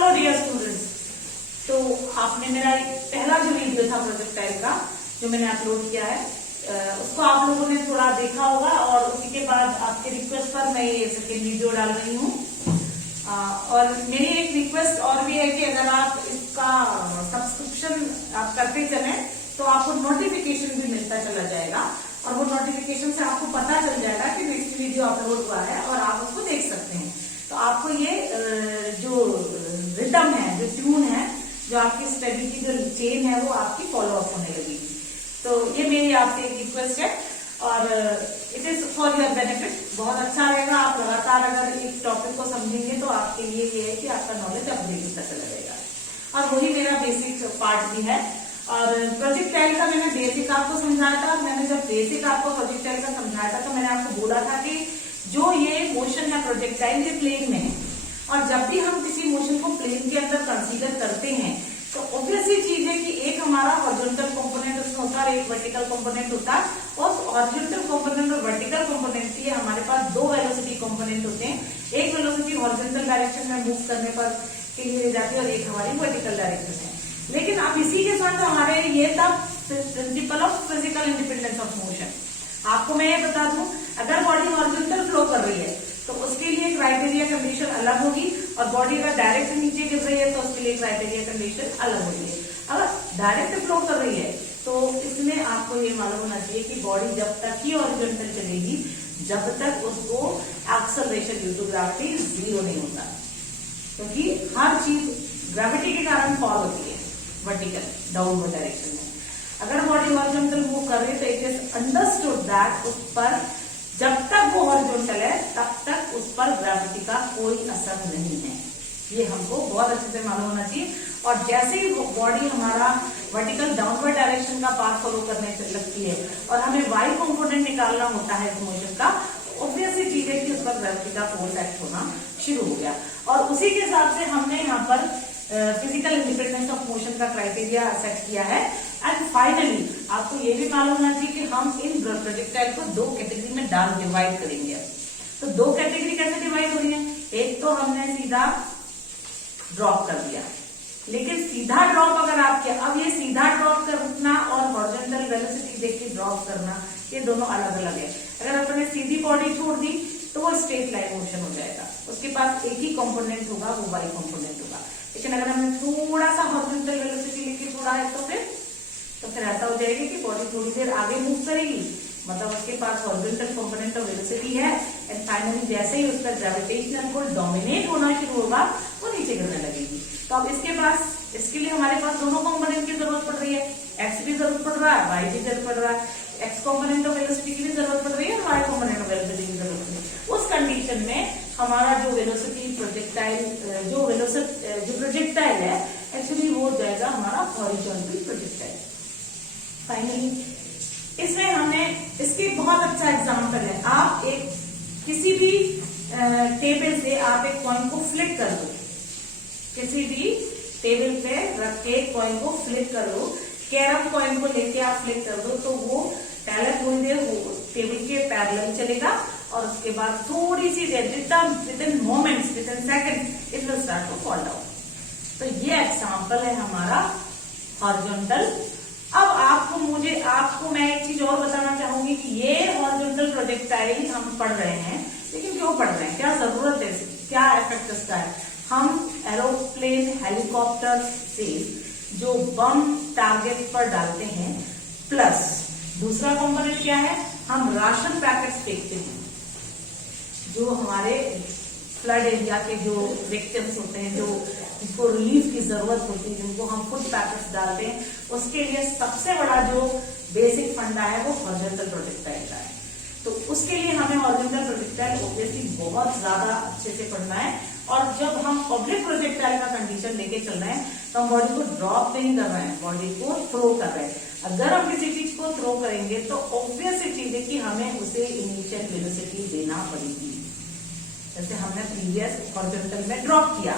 Hello dear students, तो आपने मेरा एक पहला जो वीडियो था प्रोजेक्टाइल का जो मैंने अपलोड किया है उसको आप लोगों ने थोड़ा देखा होगा और उसी के बाद आपके रिक्वेस्ट पर मैं ये सेकेंड वीडियो डाल रही हूँ। और मेरी एक रिक्वेस्ट और भी है कि अगर आप इसका सब्सक्रिप्शन आप करते चले तो आपको नोटिफिकेशन भी मिलता चला जाएगा और वो नोटिफिकेशन से आपको पता चल जाएगा कि नेक्स्ट वीडियो अपलोड हुआ है और आप उसको देख सकते हैं। तो आपको ये जो रिदम है, जो ट्यून है, जो आपकी स्टडी की जो चेन है वो आपकी फॉलो अप होने लगेगी। तो ये मेरी आपसे एक रिक्वेस्ट है और it is for your benefit. बहुत अच्छा रहेगा, आप लगातार अगर एक टॉपिक को समझेंगे तो आपके लिए ये है कि आपका नॉलेज अपग्रेड होता चला जाएगा और वही मेरा बेसिक पार्ट भी है। और प्रोजेक्टाइल का मैंने बेसिक आपको समझाया था। मैंने जब बेसिक आपको प्रोजेक्टाइल का समझाया था तो मैंने आपको बोला था कि जो ये मोशन है प्रोजेक्टाइल के प्लेन में है और जब भी हम किसी मोशन को प्लेन के अंदर कंसीडर करते हैं तो ऑब्वियसली चीज है कि एक हमारा हॉरिजॉन्टल कंपोनेंट उसमें होता है और एक वर्टिकल कंपोनेंट होता है। और हॉरिजॉन्टल कंपोनेंट और वर्टिकल कंपोनेंट के लिए हमारे पास दो वेलोसिटी कंपोनेंट होते हैं। एक वेलोसिटी हॉरिजॉन्टल डायरेक्शन में मूव करने पर के लिए ले जाती है और एक हमारी वर्टिकल डायरेक्शन है। लेकिन अब इसी के साथ हमारे ये था principle of physical independence of motion. आपको मैं ये बता दूं, अगर बॉडी हॉरिजॉन्टल फ्लो कर रही है तो उसके लिए क्राइटेरिया कंडीशन अलग होगी और बॉडी अगर डायरेक्ट नीचे गिर रही है तो उसके लिए क्राइटेरिया कंडीशन अलग होगी। अगर डायरेक्ट फ्लो कर रही है तो इसमें आपको ये मालूम होना चाहिए कि बॉडी जब तक ही हॉरिजॉन्टल चलेगी जब तक उसको acceleration due to gravity zero नहीं होता, क्योंकि हर चीज ग्रेविटी के कारण फॉल होती है वर्टिकल डाउनवर्ड डायरेक्शन में। अगर बॉडी हॉरिजॉन्टल मूव कर रही है तो इट इज अंडरस्टूड दैट उस पर जब तक वो हॉरिजॉन्टल है तब तक उस पर ग्रेविटी का कोई असर नहीं है। ये हमको बहुत अच्छे से मालूम होना चाहिए। और जैसे ही बॉडी हमारा वर्टिकल डाउनवर्ड डायरेक्शन का पाथ फॉलो करने लगती है और हमें वाई कंपोनेंट निकालना होता है इस मोशन का, ऑब्वियसली चीज है कि उस पर ग्रेविटी का फोर्स एक्ट होना शुरू हो गया। और उसी के हिसाब से हमने यहाँ पर फिजिकल इंडिपेंडेंस ऑफ मोशन का क्राइटेरिया सेट किया है। एंड फाइनली आपको ये भी मालूम होना चाहिए कि हम इन प्रोजेक्टाइल को दो कैटेगरी में डिवाइड करेंगे। तो दो कैटेगरी कैसे डिवाइड हो रही है? एक तो हमने सीधा ड्रॉप कर दिया, लेकिन सीधा ड्रॉप अगर आप किया, अब ये सीधा ड्रॉप करना और हॉरिजॉन्टल वेलोसिटी देख के ड्रॉप करना ये दोनों अलग अलग है। अगर अपने सीधी बॉडी छोड़ दी तो वो स्ट्रेट लाइन मोशन हो जाएगा, उसके पास एक ही कंपोनेंट होगा, वो वाई कंपोनेंट होगा। लेकिन अगर हमने थोड़ा सा हॉरिजॉन्टल वेलोसिटी लेके छोड़ा है तो फिर ऐसा हो जाएगा कि बॉडी थोड़ी देर आगे मूव करेगी, मतलब उसके पास हॉरिजॉन्टल कंपोनेंट ऑफ वेलोसिटी है एंड फाइनली जैसे ही उसका ग्रेविटेशनल फोर्स डोमिनेट होना शुरू होगा वो नीचे गिरने लगेगी। तो अब इसके लिए हमारे पास दोनों कंपोनेंट की जरूरत पड़ रही है। एक्स की जरूरत पड़ रहा है, वाई की जरूरत पड़ रहा है। एक्स कंपोनेंट ऑफ वेलोसिटी की भी जरूरत पड़ रही है और वाई कंपोनेंट ऑफ वेलोसिटी की जरूरत पड़ रही है। उस कंडीशन में हमारा जो वेलोसिटी प्रोजेक्टाइल जो प्रोजेक्टाइल है एक्चुअली वो हो जाएगा हमारा हॉरिजॉन्टल प्रोजेक्टाइल। फाइनली इसमें हमने इसकी बहुत अच्छा एग्जांपल है। आप एक किसी भी टेबल से आप एक कॉइन को फ्लिप कर दो, किसी भी टेबल पे रख के एक कॉइन को फ्लिप कर दो, कैरम कॉइन को लेके आप फ्लिप कर दो तो वो पहले थोड़ी देर वो टेबल के पैरेलल चलेगा और उसके बाद थोड़ी सी देर within moments, within second it will start to fall down. तो ये एग्जांपल है हमारा हॉरिजॉन्टल। अब आपको मैं एक चीज और बताना चाहूंगी कि ये हॉरिजॉन्टल प्रोजेक्टाइल हम पढ़ रहे हैं, लेकिन क्यों पढ़ रहे हैं, क्या जरूरत है, क्या इफेक्ट इसका है। हम एरोप्लेन हेलीकॉप्टर से जो बम टारगेट पर डालते हैं, प्लस दूसरा कंपोनेंट क्या है, हम राशन पैकेट्स फेंकते हैं। जो हमारे फ्लड एरिया के जो विक्टिम्स होते हैं, जो जिनको रिलीफ की जरूरत होती है, जिनको हम फूड पैकेट्स डालते हैं, उसके लिए सबसे बड़ा जो बेसिक फंडा है वो हॉरिजॉन्टल प्रोजेक्टाइल का है। तो उसके लिए हमें हॉरिजॉन्टल प्रोजेक्टाइल ऑब्वियसली बहुत ज्यादा अच्छे से पढ़ना है। और जब हम पब्लिक प्रोजेक्टाइल का कंडीशन लेके चल रहे हैं तो हम बॉडी को ड्रॉप नहीं कर रहे हैं, बॉडी को थ्रो कर रहे हैं। अगर हम किसी चीज को थ्रो करेंगे तो ऑब्वियस चीज है कि हमें उसे इनिशियल वेलोसिटी देना पड़ेगी। जैसे हमने प्रीवियस हॉरिजॉन्टल में ड्रॉप किया,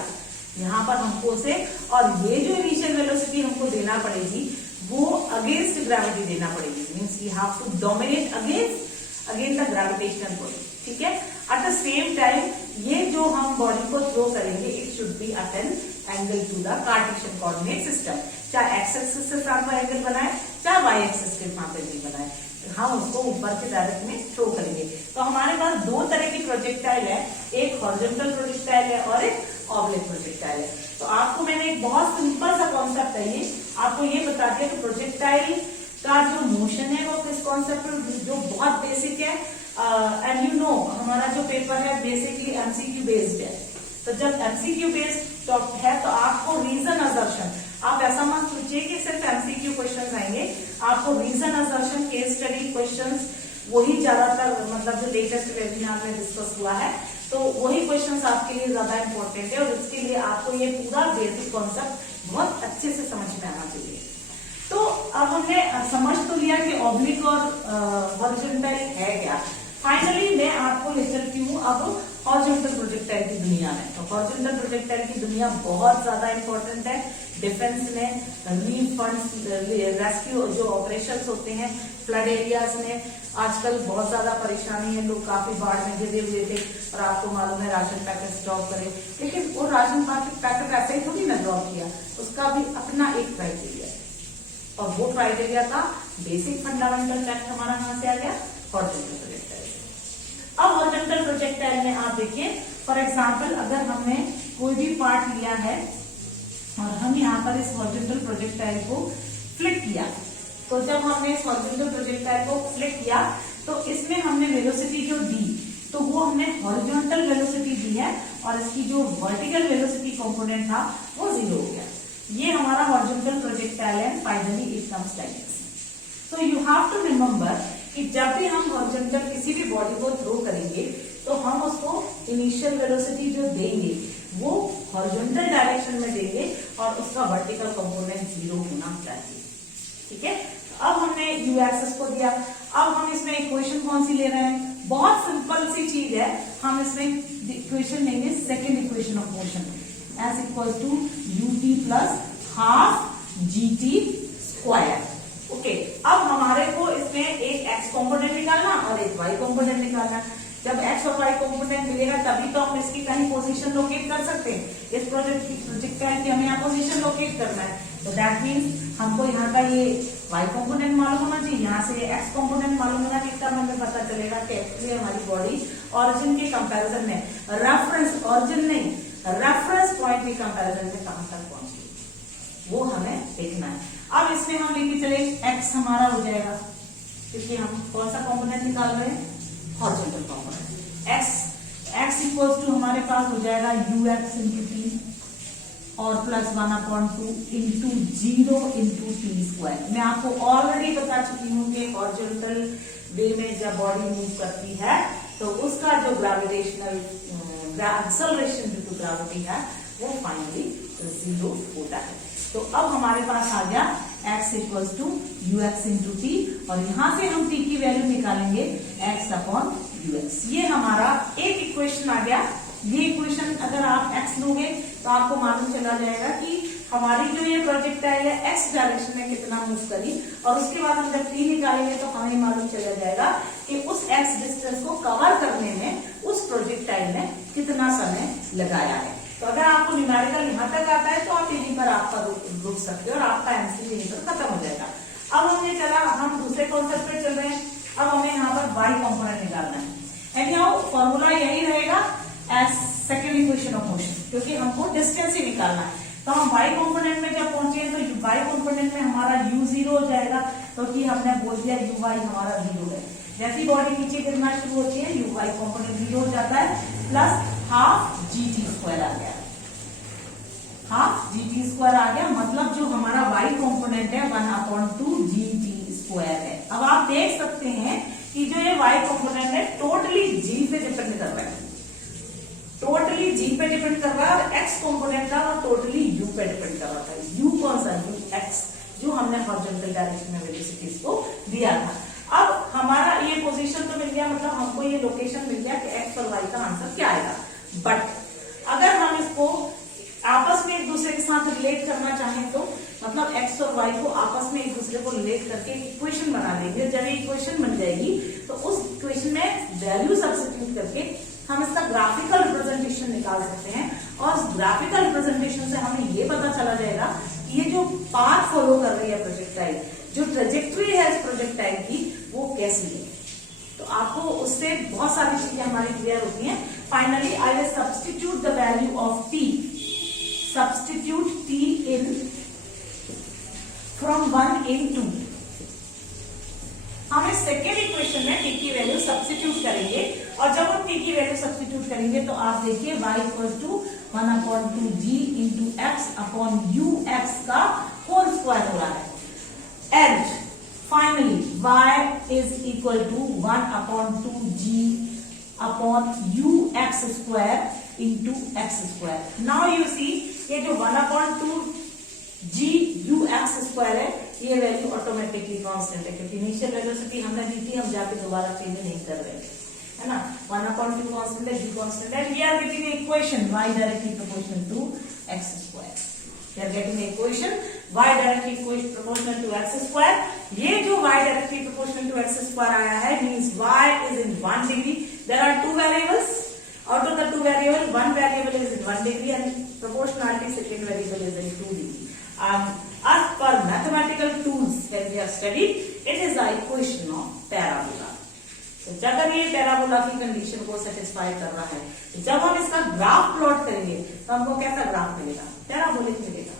यहाँ पर हमको उसे, और ये जो इनिशियल वेलोसिटी हमको देना पड़ेगी वो अगेंस्ट ग्रेविटी देना पड़ेगी। Means you have to dominate against the gravitational force. ठीक है। एट द सेम टाइम ये जो हम बॉडी को थ्रो करेंगे it should be at an angle to the Cartesian coordinate system. चाहे एक्स एक्सिस के साथ वो एंगल बनाए, चाहे वाई एक्सिस के साथ एंगल बनाए, हम उसको ऊपर के डायरेक्ट में थ्रो करेंगे। तो हमारे पास दो तरह की प्रोजेक्टाइल है, एक हॉरिजॉन्टल प्रोजेक्टाइल है और एक ऑब्लिक प्रोजेक्टाइल है। तो आपको मैंने एक बहुत सिंपल सा कॉन्सेप्ट है, ये आपको ये बता दिया कि प्रोजेक्टाइल का जो मोशन है वो किस कॉन्सेप्ट पर, जो बहुत बेसिक है। एंड यू नो हमारा जो पेपर है बेसिकली एमसीक्यू बेस्ड है। तो जब एमसीक्यू बेस्ड है तो आपको रीजन असर्शन, आप ऐसा मत सोचिए कि सिर्फ एमसीक्यू क्वेश्चंस आएंगे, आपको reason assertion, case study questions, वही ज्यादातर मतलब जो लेटेस्ट वेबिनार में डिस्कस हुआ है, तो वही क्वेश्चंस आपके लिए ज्यादा इंपॉर्टेंट है। और इसके लिए आपको ये पूरा बेसिक कॉन्सेप्ट बहुत अच्छे से समझ में आना चाहिए। तो अब हमने समझ तो लिया कि ऑब्लिक और हॉरिजॉन्टल है क्या। फाइनली मैं आपको ले चलती हूँ अब हॉरिजॉन्टल प्रोजेक्टाइल की दुनिया में। तो हॉरिजॉन्टल प्रोजेक्टाइल की दुनिया बहुत ज्यादा इंपॉर्टेंट है डिफेंस में, रिलीफ फंड्स, रेस्क्यू जो ऑपरेशंस होते हैं फ्लड एरियाज में। आजकल बहुत ज्यादा परेशानी है, लोग काफी बाढ़ में गिरे हुए थे और आपको मालूम है राशन पैकेट ड्रॉप करे, लेकिन वो राशन पैकेट ऐसे ही थोड़ी ना ड्रॉप किया, उसका भी अपना एक क्राइटेरिया है। और वो क्राइटेरिया था बेसिक फंडामेंटल फैक्ट हमारा कहां से आ गया, हॉरिजॉन्टल प्रोजेक्टाइल। अब हॉरिजॉन्टल प्रोजेक्टाइल में आप देखिए, फॉर एग्जांपल अगर हमने कोई भी पार्ट लिया है और हम यहाँ पर इस हॉरिजॉन्टल प्रोजेक्टाइल को फ्लिक किया, तो जब हमने इस हॉरिजॉन्टल प्रोजेक्टाइल को फ्लिक किया तो इसमें हमने वेलोसिटी जो दी तो वो हमने हॉरिजॉन्टल वेलोसिटी दी है और इसकी जो वर्टिकल वेलोसिटी कंपोनेंट था वो 0 हो गया। ये हमारा हॉरिजॉन्टल प्रोजेक्टाइल है, finally it comes like this. So you have to remember कि जब भी हम हॉरिजॉन्टल किसी भी बॉडी को थ्रो करेंगे तो हम उसको इनिशियल वेलोसिटी जो देंगे वो हॉरिजॉन्टल डायरेक्शन में देंगे और उसका वर्टिकल कंपोनेंट 0 होना चाहिए। ठीक है, अब हमने यू एक्सिस को दिया। अब हम इसमें इक्वेशन कौन सी ले रहे हैं, बहुत सिंपल सी चीज है, हम इसमें इक्वेशन लेंगे second equation of motion, S equal to u t plus half g t square. Okay, अब हमारे को इसमें एक एक्स कॉम्पोनेंट निकालना और एक वाई कॉम्पोनेंट निकालना। जब एक्स और वाई कॉम्पोनेंट मिलेगा तभी तो हम इसकी कहीं पोजीशन लोकेट कर सकते हैं। इस प्रोजेक्टाइल की हमें यहाँ पोजीशन लोकेट करना है, तो दैट मीन्स हमको यहाँ का ये वाई कॉम्पोनेंट मालूम होना चाहिए, यहाँ से एक्स कॉम्पोनेंट मालूम होना चाहिए, तब हमें पता चलेगा कि एक्चुअली हमारी बॉडी ऑरिजिन के कंपैरिजन में, रेफरेंस ऑरिजिन नहीं, रेफरेंस पॉइंट के कंपैरिजन में कहां तक पहुंची, वो हमें देखना है। अब इसमें हम लेके चले एक्स हमारा हो जाएगा, क्योंकि हम कौन सा कॉम्पोनेंट निकाल रहे हैं, horizontal component. X equals to हमारे पास हो जाएगा यू एक्स इंटू टी और plus 1/2 into 0 into T square. मैं आपको ऑलरेडी बता चुकी हूँ कि हॉरिजॉन्टल वे में जब बॉडी मूव करती है तो उसका जो gravitational acceleration due to gravity है वो फाइनली 0 होता है। तो अब हमारे पास आ गया x equals to u X into T और यहां से हम t की वैल्यू निकालेंगे x अपॉन यू एक्स। ये हमारा एक इक्वेशन आ गया। ये इक्वेशन अगर आप x लोगे तो आपको मालूम चला जाएगा कि हमारी जो ये प्रोजेक्टाइल है x डायरेक्शन में कितना मूव करी, और उसके बाद हम जब t निकालेंगे तो हमें मालूम चला जाएगा कि उस x डिस्टेंस को कवर करने में उस प्रोजेक्टाइल ने कितना समय लगाया है। तो अगर आपको न्यूमेरिकल यहाँ तक आता है तो आप यहीं पर आपका रुक सकते हो और आपका एमसीक्यू यहीं पर खत्म हो जाएगा। अब हमने चला, हम दूसरे कॉन्सेप्ट पे चल रहे हैं। अब हमें यहाँ पर वाई कॉम्पोनेंट निकालना है। एंड यहाँ फॉर्मूला यही रहेगा as second equation of motion, क्योंकि हमको डिस्टेंस ही निकालना है। तो हम वाई कॉम्पोनेंट में जब पहुंचे तो वाई कॉम्पोनेंट में हमारा u 0 हो जाएगा, क्योंकि हमने बोल दिया u y हमारा 0 है। जैसी बॉडी नीचे गिरना शुरू होती है u y कॉम्पोनेंट 0 हो जाता है, plus half g t square आ गया, हाफ जी टी स्क्वायर आ गया, मतलब जो हमारा y कॉम्पोनेंट है 1/2 जी टी स्क्वायर है। अब आप देख सकते हैं कि जो ये y कॉम्पोनेंट है टोटली g पे डिपेंड कर रहा है, टोटली g पे डिपेंड कर रहा है, और x कॉम्पोनेंट था वो टोटली u पे डिपेंड कर रहा था। u कौन सा, u x, जो हमने हॉरिजॉन्टल डायरेक्शन में वेलोसिटीज को दिया था। अब हमारा ये पोजीशन तो मिल गया, मतलब हमको ये लोकेशन मिल गया कि x और y का आंसर क्या आएगा। बट अगर हम इसको आपस में एक दूसरे के साथ रिलेट करना चाहें तो मतलब x और y को आपस में एक दूसरे को रिलेट करके इक्वेशन बना देंगे। जब ये इक्वेशन बन जाएगी तो उस इक्वेशन में वैल्यू सब्स्टिट्यूट करके हम इसका ग्राफिकल रिप्रेजेंटेशन निकाल सकते हैं, और उस ग्राफिकल रिप्रेजेंटेशन से हमें ये पता चला जाएगा कि ये जो पाथ फॉलो कर रही है प्रोजेक्टाइल, जो ट्रेजेक्ट्री है इस प्रोजेक्टाइल की, वो कैसी है। तो आपको उससे बहुत सारी चीजें हमारी क्लियर होती हैं। Finally I will substitute the value of T, substitute T in from 1 in 2। हम इस सेकेंड इक्वेशन में टी की वैल्यू सब्स्टिट्यूट करेंगे, और जब हम टी की वैल्यू सब्स्टिट्यूट करेंगे तो आप देखिए y equal to 1/2g into x upon u x का होल स्क्वायर हो रहा है। And finally y is equal to 1/2g upon u x square into x square. Now you see ये जो 1/2g यू एक्स स्क्वायर है, ये value automatically constant है, क्योंकि इनिशियल वेलोसिटी हमने दी थी, हम जाके दोबारा चेंज नहीं कर रहे हैं, है ना। 1/2 कांस्टेंट है, g कांस्टेंट है, we are getting equation y directly proportional to x square. We are getting equation y directly proportional to x square. ये जो y directly proportional to x square आया है means y is in 1 degree. There are 2 variables, out of the 2 variable, 1 variable is in 1 degree and proportionality second variable is in 2 degree. As per mathematical tools that we have studied, it is the equation of parabola. तो अगर ये parabola की condition को satisfy कर रहा है, तो जब हम इसका ग्राफ प्लॉट करेंगे तो हमको कैसा ग्राफ मिलेगा, पैराबोलिक मिलेगा,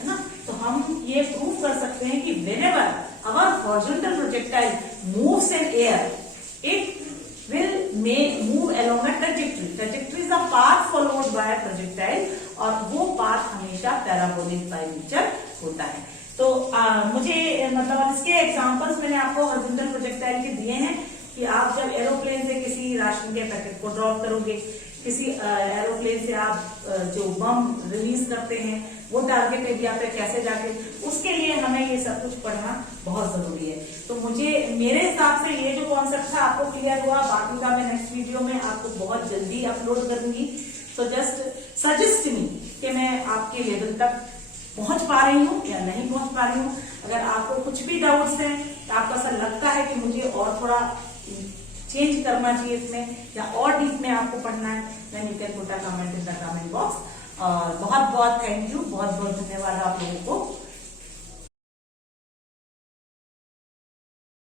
है ना। तो हम ये प्रूव कर सकते हैं कि whenever our horizontal projectile moves in air, it may move along a trajectory. Trajectory is a path followed by a projectile, और वो पाथ हमेशा पैराबोलिक बाय नेचर होता है। तो मुझे मतलब इसके एग्जांपल्स मैंने आपको हॉरिजॉन्टल प्रोजेक्टाइल के दिए हैं कि आप जब एरोप्लेन से किसी राशन के पैकेट को ड्रॉप करोगे, किसी एरोप्लेन से आप जो बम रिलीज करते हैं वो टारगेट एरिया पे कैसे जाके, उसके लिए हमें ये सब कुछ पढ़ना बहुत जरूरी है। तो मुझे मेरे हिसाब से ये जो कॉन्सेप्ट था आपको क्लियर हुआ। बाकी का मैं नेक्स्ट वीडियो में आपको बहुत जल्दी अपलोड करूंगी। तो जस्ट सजेस्ट मी कि मैं आपके लेवल तक पहुंच पा रही हूँ या नहीं पहुंच पा रही हूँ। अगर आपको कुछ भी डाउट्स हैं, आपको ऐसा लगता है कि मुझे और थोड़ा चेंज करना चाहिए इसमें या और डीप में आपको पढ़ना है, then you can put a comment in the comment box. और बहुत बहुत थैंक यू, बहुत बहुत धन्यवाद आप लोगों को।